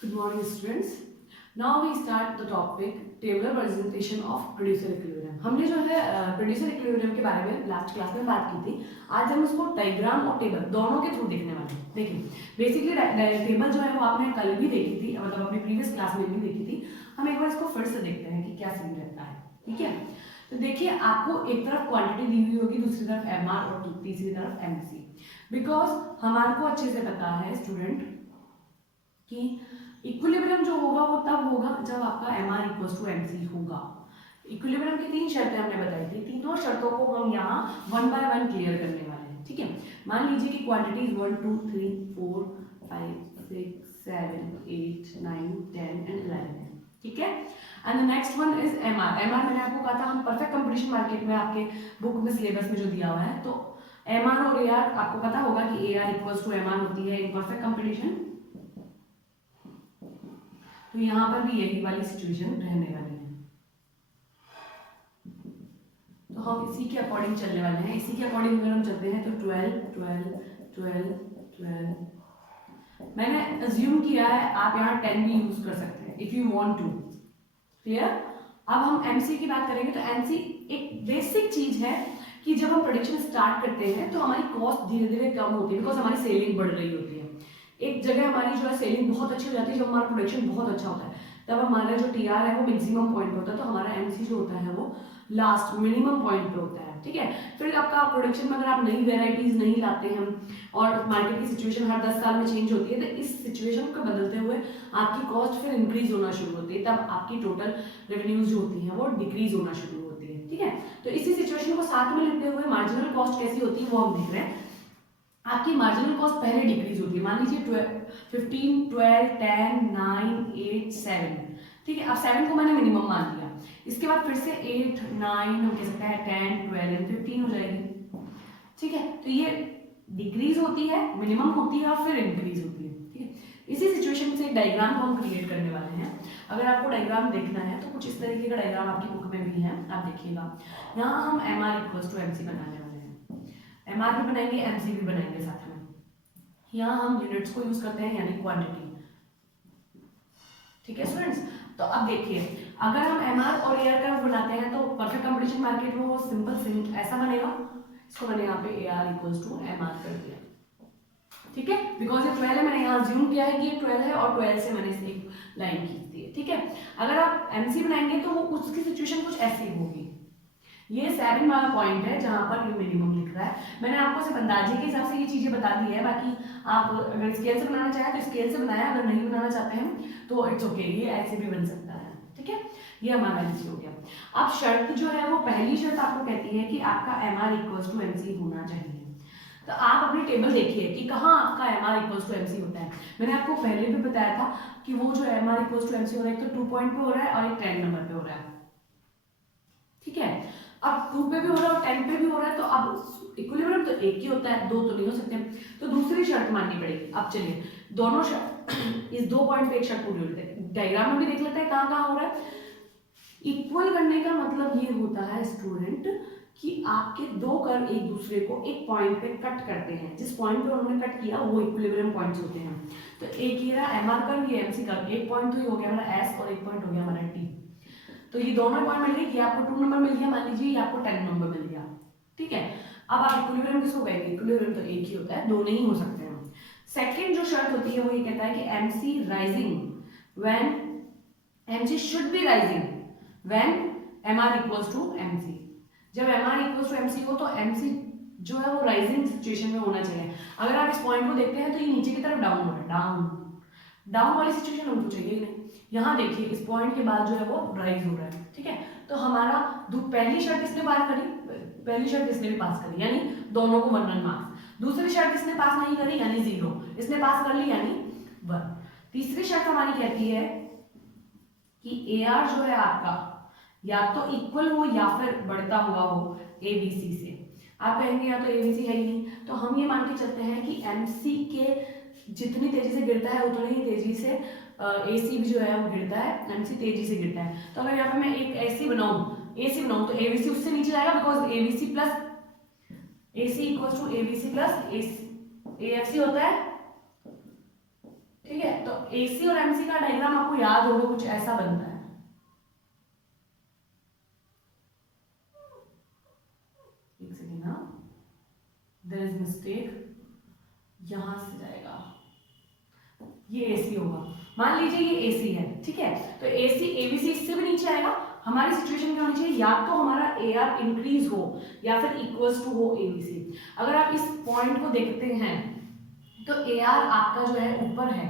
Good morning, students. Now we start the topic tabular representation of producer equilibrium. हमने जो है producer equilibrium के बारे में लास्ट क्लास में बात की थी. आज हम उसको डायग्राम और टेबल दोनों के थ्रू देखने वाले हैं. देखिए बेसिकली टेबल जो है वो आपने कल भी देखी थी, मतलब अपनी प्रीवियस क्लास में भी देखी थी. हम एक बार इसको फिर से देखते हैं कि क्या सीन रहता है. ठीक है, तो देखिए आपको एक तरफ क्वांटिटी दी हुई होगी, दूसरी तरफ एमआर और तीसरी तरफ एमसी. बिकॉज हमारे को अच्छे से पता है स्टूडेंट कि इक्विलिब्रियम जो होगा वो तब होगा जब आपका एमआर इक्वल टू एमसी होगा. इक्विलिब्रियम की तीन शर्तें हमने बताई थी, तीनों शर्तों को हम यहाँ वन बाय वन क्लियर करने वाले हैं. ठीक है, मान लीजिए कि क्वांटिटीज 1 2 3 4 5 6 7 8 9 10 एंड 11 है. ठीक है, and the next one is MR. MR मैंने आपको कहा था हम परफेक्ट कंपटीशन मार्केट में आपके बुक में सिलेबस में जो दिया हुआ है, तो एमआर और एआर आपको पता होगा कि एआर इक्वल्स टू एमआर होती है इन परफेक्ट कंपटीशन. तो यहाँ पर भी यही वाली सिचुएशन रहने वाली है. तो हम इसी के अकॉर्डिंग चलने वाले हैं. इसी के अकॉर्डिंग अगर हम चलते हैं तो 12 12 12 12 मैंने अज्यूम किया है, आप यहाँ 10 भी यूज कर सकते हैं if you want to. Clear. अब हम एमसी की बात करेंगे तो एमसी एक बेसिक चीज है कि जब हम प्रोडक्शन स्टार्ट करते हैं तो हमारी कॉस्ट धीरे धीरे कम होती है, बिकॉज हमारी सेलिंग बढ़ रही होती है. एक जगह हमारी जो है सेलिंग बहुत अच्छी हो जाती है, जब हमारा प्रोडक्शन बहुत अच्छा होता है तब हमारा जो टीआर है वो मैक्सिमम पॉइंट पे होता है, तो हमारा एमसी जो होता है वो लास्ट मिनिमम पॉइंट पे होता है. ठीक है, फिर आपका प्रोडक्शन में अगर आप नई वेराइटीज नहीं लाते हैं और मार्केट की सिचुएशन हर 10 साल में चेंज होती है, तो इस सिचुएशन को बदलते हुए आपकी कॉस्ट फिर इंक्रीज होना शुरू होती है, तब आपकी टोटल रेवेन्यूज जो होती हैं वो डिक्रीज होना शुरू होती है. ठीक है, तो इसी सिचुएशन को साथ में लेते हुए मार्जिनल कॉस्ट कैसी होती है वो हम देख रहे हैं. आपकी मार्जिनल कॉस्ट पहले डिक्रीज होती है. मान लीजिए 15 12 10 9 8 7. ठीक है, अब 7 को मैंने मिनिमम मान लिया. इसके बाद फिर से 8 9 हम कह सकते हैं 10 12 एंड 15 हो जाएगी. ठीक है, तो ये डिक्रीज होती है, मिनिमम होती है और फिर इंक्रीज होती है. ठीक है, इसी सिचुएशन से एक डायग्राम को हम क्रिएट करने वाले हैं. अगर आपको डायग्राम देखना है तो कुछ इस तरीके का डायग्राम आपकी बुक में भी है, आप देखिएगा. यहाँ हम एमआर इक्वल्स टू एमसी बनाने वाले हैं. एमआर भी बनाएंगे, एमसी भी बनाएंगे साथ में. यहाँ हम यूनिट्स को यूज करते हैं यानी क्वांटिटी. ठीक है स्टूडेंट्स, तो अब देखिए अगर हम एमआर और एआर का बनाते हैं तो परफेक्ट कंपटीशन मार्केट में वो सिंपल ऐसा बनेगा. इसको मैंने यहाँ पे एआर इक्वल्स टू एमआर कर दिया. ठीक है, बिकॉज ये 12 है, मैंने यहाँ अज्यूम किया है कि ये 12 है और 12 से मैंने इसे एक लाइन खींच दी है. ठीक है, अगर आप एमसी बनाएंगे तो वो उसकी सिचुएशन कुछ ऐसी होगी. ये 7 वाला पॉइंट है जहां पर ये मिनिमम लिख रहा है. मैंने आपको सिर्फ अंदाजे के हिसाब से ये चीजें बता दी है, बाकी आप अगर स्केल से बनाना चाहें तो स्केल से बनाया, अगर नहीं बनाना चाहते हैं तो इट्स ओके, ये ऐसे भी बन सकता है. ठीक है, ये हमारा एमसी हो गया. अब शर्त जो है वो पहली शर्त आपको कहती है कि आपका एमआर इक्वल्स टू एमसी होना चाहिए. तो आप अपनी टेबल देखिए कि कहाँ आपका एमआर इक्वल्स टू एमसी होता है. मैंने आपको पहले भी बताया था कि वो जो एमआर इक्वल्स टू एमसी हो रहा है, एक तो 2 पॉइंट पे हो रहा है और एक 10 नंबर पे हो रहा है. ठीक है, अब 2 पे भी हो रहा है और 10 पे भी हो रहा है, तो अब इक्विलिब्रियम तो एक ही होता है, दो तो नहीं हो सकते. तो दूसरी शर्त माननी पड़ेगी. अब चलिए दोनों शर्त इस 2 पॉइंट पे एक शर्त पूरी होती है. डायग्राम में भी देख लेते हैं कहाँ कहाँ हो रहा है. इक्वल करने का मतलब ये होता है स्टूडेंट कि आपके दो कर्व एक दूसरे को एक पॉइंट पे कट करते हैं. जिस पॉइंट पे उन्होंने कट किया वो इक्विलिब्रियम पॉइंट्स होते हैं. तो एक ये रहा एमआर कर्व, ये एमसी कर्व. एक पॉइंट तो ये हो गया हमारा एस और एक पॉइंट हो गया हमारा टी. तो ये दोनों पॉइंट मिल गए. ये आपको 2 नंबर मिल गया, मान लीजिए ये आपको 10 नंबर मिल गया. ठीक है, अब आप इक्विलिब्रियम किसको कहेंगे? इक्विलिब्रियम तो एक ही होता है, दो नहीं हो सकते हैं. सेकंड जो शर्त होती है वो ये कहता है कि MC rising when MC should be rising when MR equals to MC. जब एमआर इक्वल्स टू एमसी हो तो एमसी जो है वो राइजिंग सिचुएशन में होना चाहिए. अगर आप इस पॉइंट को देखते हैं तो ये नीचे की तरफ डाउन हो रहा है, डाउन वाली सिचुएशन हमको चाहिए ही नहीं. यहाँ देखिए इस पॉइंट के बाद जो है वो राइज हो रहा है. ठीक है, तो हमारा पहली शर्त इसने पास करी, पहली शर्त इसने भी पास करी यानी दोनों को 1 मार्क्स. दूसरी शर्त इसने पास नहीं करी यानी 0. इसने पास कर ली यानी 1. तीसरी शर्त हमारी कहती है कि एआर जो है आपका या तो इक्वल हो या फिर बढ़ता हुआ हो एबीसी से. आप कहेंगे या तो एबीसी है ही नहीं, तो हम ये मान के चलते हैं कि एमसी के जितनी तेजी से गिरता है उतनी ही तेजी से एसी भी जो है वो गिरता है. एमसी तेजी से गिरता है. तो अगर यहाँ पे मैं एक एसी बनाऊं तो एबीसी उससे नीचे जाएगा, because ABC plus AC equals to ABC plus AFC होता है. ठीक है, तो AC और MC का डायग्राम आपको याद होगा, कुछ ऐसा बनता है। एक सेकेंड, हाँ, देयर इज मिस्टेक, यहां से जाएगा, ये AC होगा, मान लीजिए ये AC है, ठीक है, तो AC ABC इससे भी नीचे आएगा। हमारी सिचुएशन क्या होनी चाहिए, या तो हमारा AR इंक्रीज हो या फिर इक्वल्स टू हो ABC। अगर आप इस पॉइंट को देखते हैं तो AR आपका जो है ऊपर है,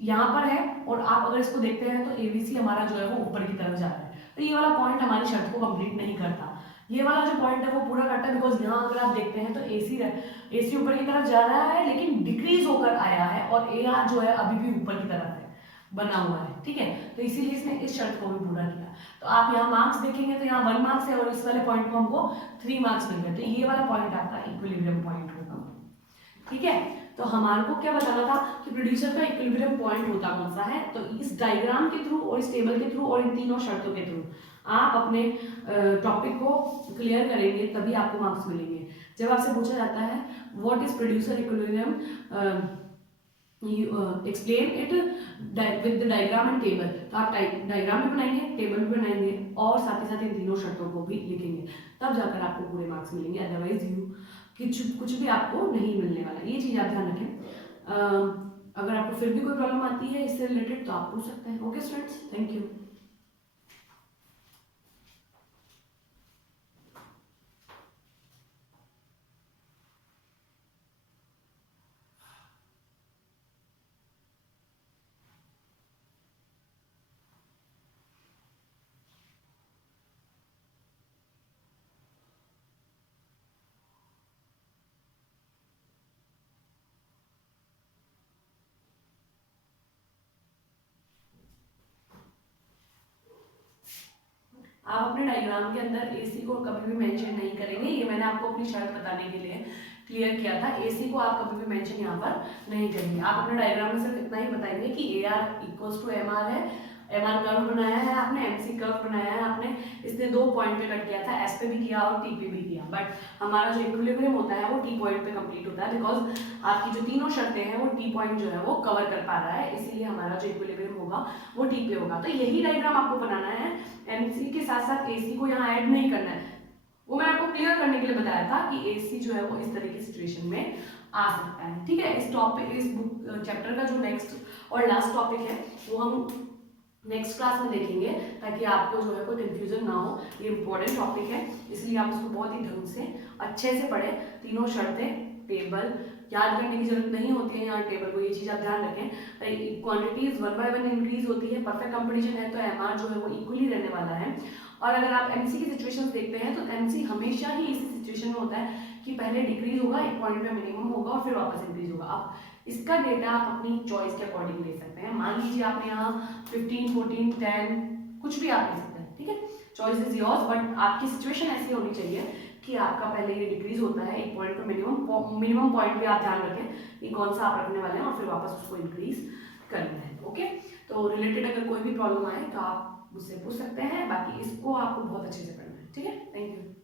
यहाँ पर है, और आप अगर इसको देखते हैं तो ABC हमारा जो है वो ऊपर की तरफ जा रहा है, तो ये वाला पॉइंट हमारी शर्त को कंप्लीट नहीं करता। ये वाला जो पॉइंट है वो पूरा करता है, बिकॉज यहाँ अगर आप देखते हैं तो AC ऊपर की तरफ जा रहा है लेकिन डिक्रीज होकर आया है, और AR जो है अभी भी ऊपर की तरफ है, बना हुआ है, ठीक है, तो इसीलिए इसने इस शर्त को भी पूरा किया। तो आप यहाँ मार्क्स देखेंगे तो यहाँ 1 मार्क्स है, और इस वाले पॉइंट को हमको 3 मार्क्स मिल गए, तो ये वाला पॉइंट आपका इक्विलिब्रियम पॉइंट होगा, ठीक है। तो हमारे को क्या बताना था कि प्रोड्यूसर का इक्विलिब्रियम पॉइंट होता कौन सा है, तो इस डायग्राम के थ्रू और इस टेबल के थ्रू और इन तीनों शर्तों के थ्रू आप अपने टॉपिक को क्लियर करेंगे, तभी आपको मार्क्स मिलेंगे। जब आपसे पूछा जाता है what is producer equilibrium, explain it with the diagram and table, तो आप डायग्राम भी बनाएंगे, टेबल भी बनाएंगे, और साथ ही साथ इन तीनों शर्तों को भी लिखेंगे, तब जाकर आपको पूरे मार्क्स मिलेंगे, अदरवाइज कुछ भी आपको नहीं मिलने वाला, ये चीज़ आप ध्यान रखें। अगर आपको फिर भी कोई प्रॉब्लम आती है इससे रिलेटेड तो आप पूछ सकते हैं। Okay students, thank you. आप अपने डायग्राम के अंदर AC को कभी भी मेंशन नहीं करेंगे, ये मैंने आपको अपनी शर्त बताने के लिए क्लियर किया था। AC को आप कभी भी मेंशन यहाँ पर नहीं करेंगे, आप अपने डायग्राम में सिर्फ इतना ही बताएंगे कि AR इक्वल्स टू MR है, MR कर्व बनाया है आपने, MC कर्व बनाया है आपने, इसने 2 पॉइंट पे कट किया था, S पे भी किया और T पे भी किया, बट हमारा जो इक्विलिब्रियम होता है वो T पॉइंट पे कंप्लीट होता है, बिकॉज आपकी जो तीनों शर्तें हैं वो T पॉइंट जो है वो कवर कर पा रहा है, इसीलिए हमारा जो इक्विलिब्रियम होगा वो T पे होगा। तो यही डायग्राम आपको बनाना है, MC के साथ साथ AC को यहाँ ऐड नहीं करना है, वो मैं आपको क्लियर करने के लिए बताया था कि AC जो है वो इस तरह की सिचुएशन में आ सकता है, ठीक है। इस टॉपिक, इस बुक चैप्टर का जो नेक्स्ट और लास्ट टॉपिक है वो हम नेक्स्ट क्लास में देखेंगे, ताकि आपको जो है कोई कंफ्यूजन ना हो, ये इंपॉर्टेंट टॉपिक है, इसलिए आप इसको बहुत ही ढंग से अच्छे से पढ़ें, तीनों शर्तें, टेबल याद करने की जरूरत नहीं होती है यहाँ टेबल को, ये चीज़ आप ध्यान रखें। क्वांटिटीज 1 by 1 इंक्रीज होती है, परफेक्ट कंपटीशन है तो MR जो है वो इक्वली रहने वाला है, और अगर आप MC की सिचुएशंस देखते हैं तो MC हमेशा ही इसी सिचुएशन में होता है कि पहले डिक्रीज होगा, एक पॉइंट पे मिनिमम होगा और फिर वापस इंक्रीज होगा। आप इसका डेटा आप अपनी चॉइस के अकॉर्डिंग ले सकते हैं, मान लीजिए आपने यहाँ 15, 14, 10 कुछ भी आप ले सकते हैं, ठीक है, चॉइस इज योर्स, बट आपकी सिचुएशन ऐसी होनी चाहिए कि आपका पहले ये डिक्रीज होता है एक पॉइंट पे, मिनिमम पॉइंट पे आप ध्यान रखें कि कौन सा आप रखने वाले हैं, और फिर वापस उसको इंक्रीज करना है। ओके, तो रिलेटेड अगर कोई भी प्रॉब्लम आए तो आप मुझसे पूछ सकते हैं, बाकी इसको आपको बहुत अच्छे से पढ़ना है, ठीक है। Thank you.